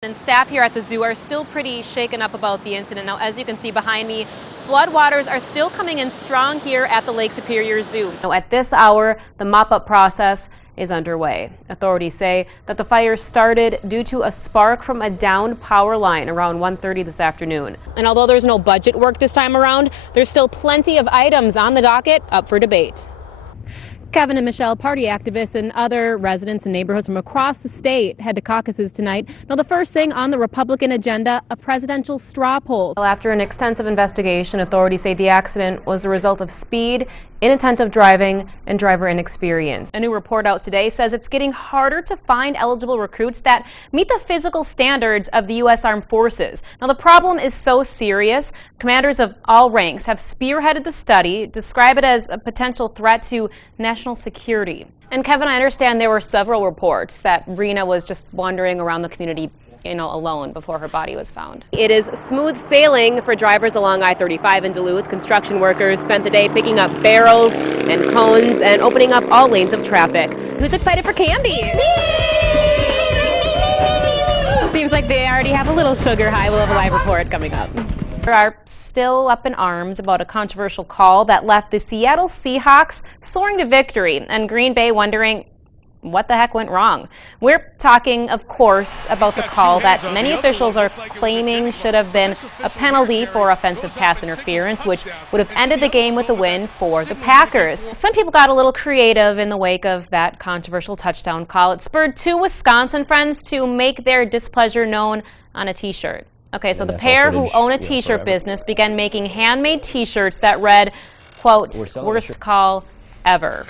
And staff here at the zoo are still pretty shaken up about the incident. Now, as you can see behind me, floodwaters are still coming in strong here at the Lake Superior Zoo. Now, at this hour, the mop-up process is underway. Authorities say that the fire started due to a spark from a downed power line around 1:30 this afternoon. And although there's no budget work this time around, there's still plenty of items on the docket up for debate. Kevin and Michelle, party activists and other residents and neighborhoods from across the state head to caucuses tonight. Now, the first thing on the Republican agenda, a presidential straw poll. After an extensive investigation, authorities say the accident was the result of speed, inattentive driving, and driver inexperience. A new report out today says it's getting harder to find eligible recruits that meet the physical standards of the U.S. Armed Forces. Now, the problem is so serious, commanders of all ranks have spearheaded the study, describe it as a potential threat to national security. And Kevin, I understand there were several reports that Rena was just wandering around the community alone before her body was found. It is smooth sailing for drivers along I-35 in Duluth. Construction workers spent the day picking up barrels and cones and opening up all lanes of traffic. Who's excited for candy? Seems like they already have a little sugar high. We'll have a live report coming up. There are still up in arms about a controversial call that left the Seattle Seahawks soaring to victory and Green Bay wondering what the heck went wrong. We're talking, of course, about the call that many officials are claiming should have been a penalty for offensive pass interference, which would have ended the game with a win for the Packers. Some people got a little creative in the wake of that controversial touchdown call. It spurred two Wisconsin friends to make their displeasure known on a t-shirt. Okay, so the pair who own a t-shirt business began making handmade t-shirts that read, quote, "Worst call ever."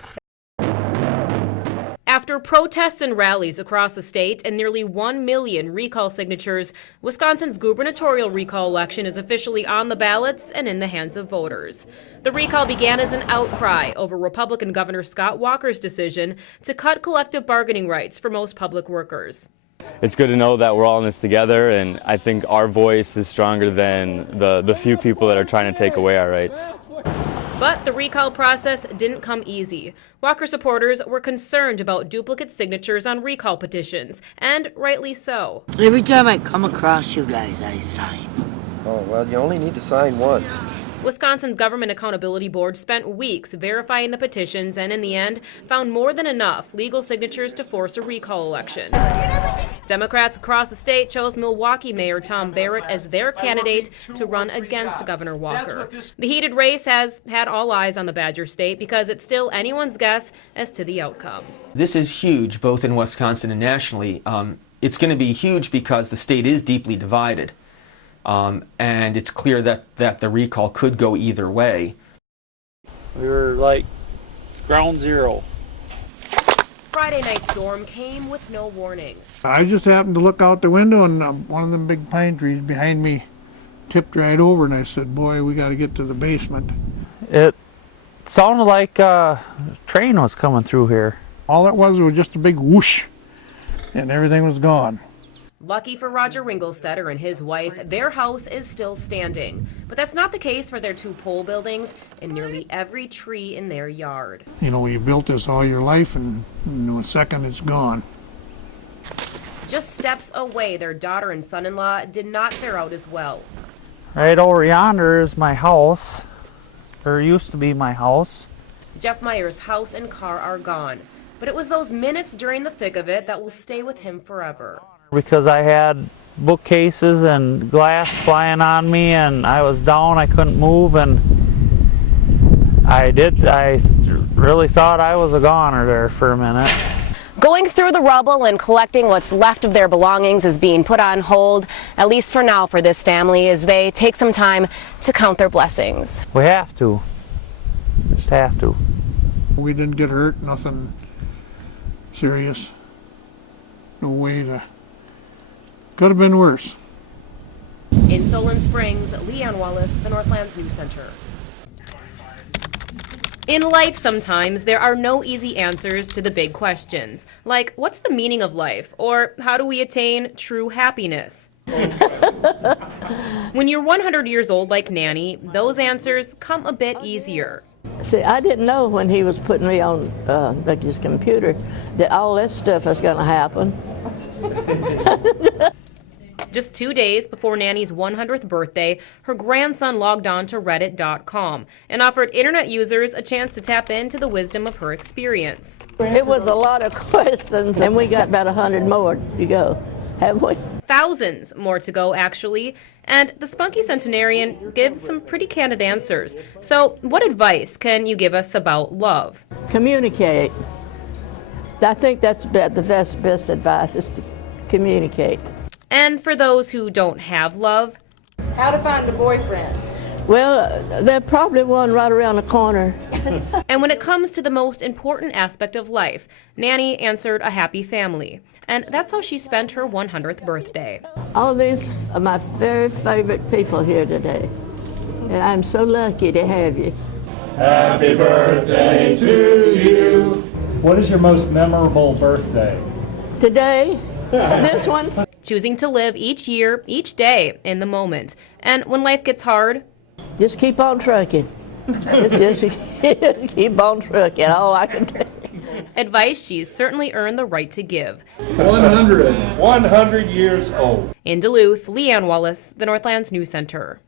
After protests and rallies across the state and nearly 1 million recall signatures, Wisconsin's gubernatorial recall election is officially on the ballots and in the hands of voters. The recall began as an outcry over Republican Governor Scott Walker's decision to cut collective bargaining rights for most public workers. It's good to know that we're all in this together, and I think our voice is stronger than the few people that are trying to take away our rights. But the recall process didn't come easy. Walker supporters were concerned about duplicate signatures on recall petitions, and rightly so. Every time I come across you guys, I sign. Oh, well, you only need to sign once. Wisconsin's Government Accountability Board spent weeks verifying the petitions and in the end found more than enough legal signatures to force a recall election. Democrats across the state chose Milwaukee Mayor Tom Barrett as their candidate to run against Governor Walker. The heated race has had all eyes on the Badger State because it's still anyone's guess as to the outcome. This is huge, both in Wisconsin and nationally. It's going to be huge because the state is deeply divided. And it's clear that the recall could go either way. We were like ground zero. Friday night storm came with no warning. I just happened to look out the window and one of them big pine trees behind me tipped right over, and I said, boy, we got to get to the basement. It sounded like a train was coming through here. All it was just a big whoosh, and everything was gone. Lucky for Roger Ringelstetter and his wife, their house is still standing. But that's not the case for their two pole buildings and nearly every tree in their yard. You know, you built this all your life, and in a second it's gone. Just steps away, their daughter and son-in-law did not fare out as well. Right over yonder is my house, or used to be my house. Jeff Meyer's house and car are gone. But it was those minutes during the thick of it that will stay with him forever. Because I had bookcases and glass flying on me, and I was down, I couldn't move, and I really thought I was a goner there for a minute. Going through the rubble and collecting what's left of their belongings is being put on hold, at least for now for this family, as they take some time to count their blessings. We have to. Just have to. We didn't get hurt, nothing serious. No way to... Could have been worse. In Solon Springs, LeAnnRWallace, the Northlands News Center. In life, sometimes there are no easy answers to the big questions, like what's the meaning of life, or how do we attain true happiness? When you're 100 years old like Nanny, those answers come a bit easier. See, I didn't know when he was putting me on like his computer that all this stuff is going to happen. Just 2 days before Nanny's 100th birthday, her grandson logged on to Reddit.com and offered internet users a chance to tap into the wisdom of her experience. It was a lot of questions, and we got about 100 more to go, haven't we? Thousands more to go, actually. And the spunky centenarian gives some pretty candid answers. So what advice can you give us about love? Communicate. I think that's the best advice, is to communicate. And for those who don't have love, how to find a boyfriend? Well, there's probably one right around the corner. And when it comes to the most important aspect of life, Nanny answered a happy family. And that's how she spent her 100th birthday. All these are my very favorite people here today. And I'm so lucky to have you. Happy birthday to you. What is your most memorable birthday? Today, this one. Choosing to live each year, each day, in the moment. And when life gets hard, just keep on trucking. just keep on trucking, all I can do. Advice she's certainly earned the right to give. 100 years old. In Duluth, LeAnnRWallace, the Northlands News Center.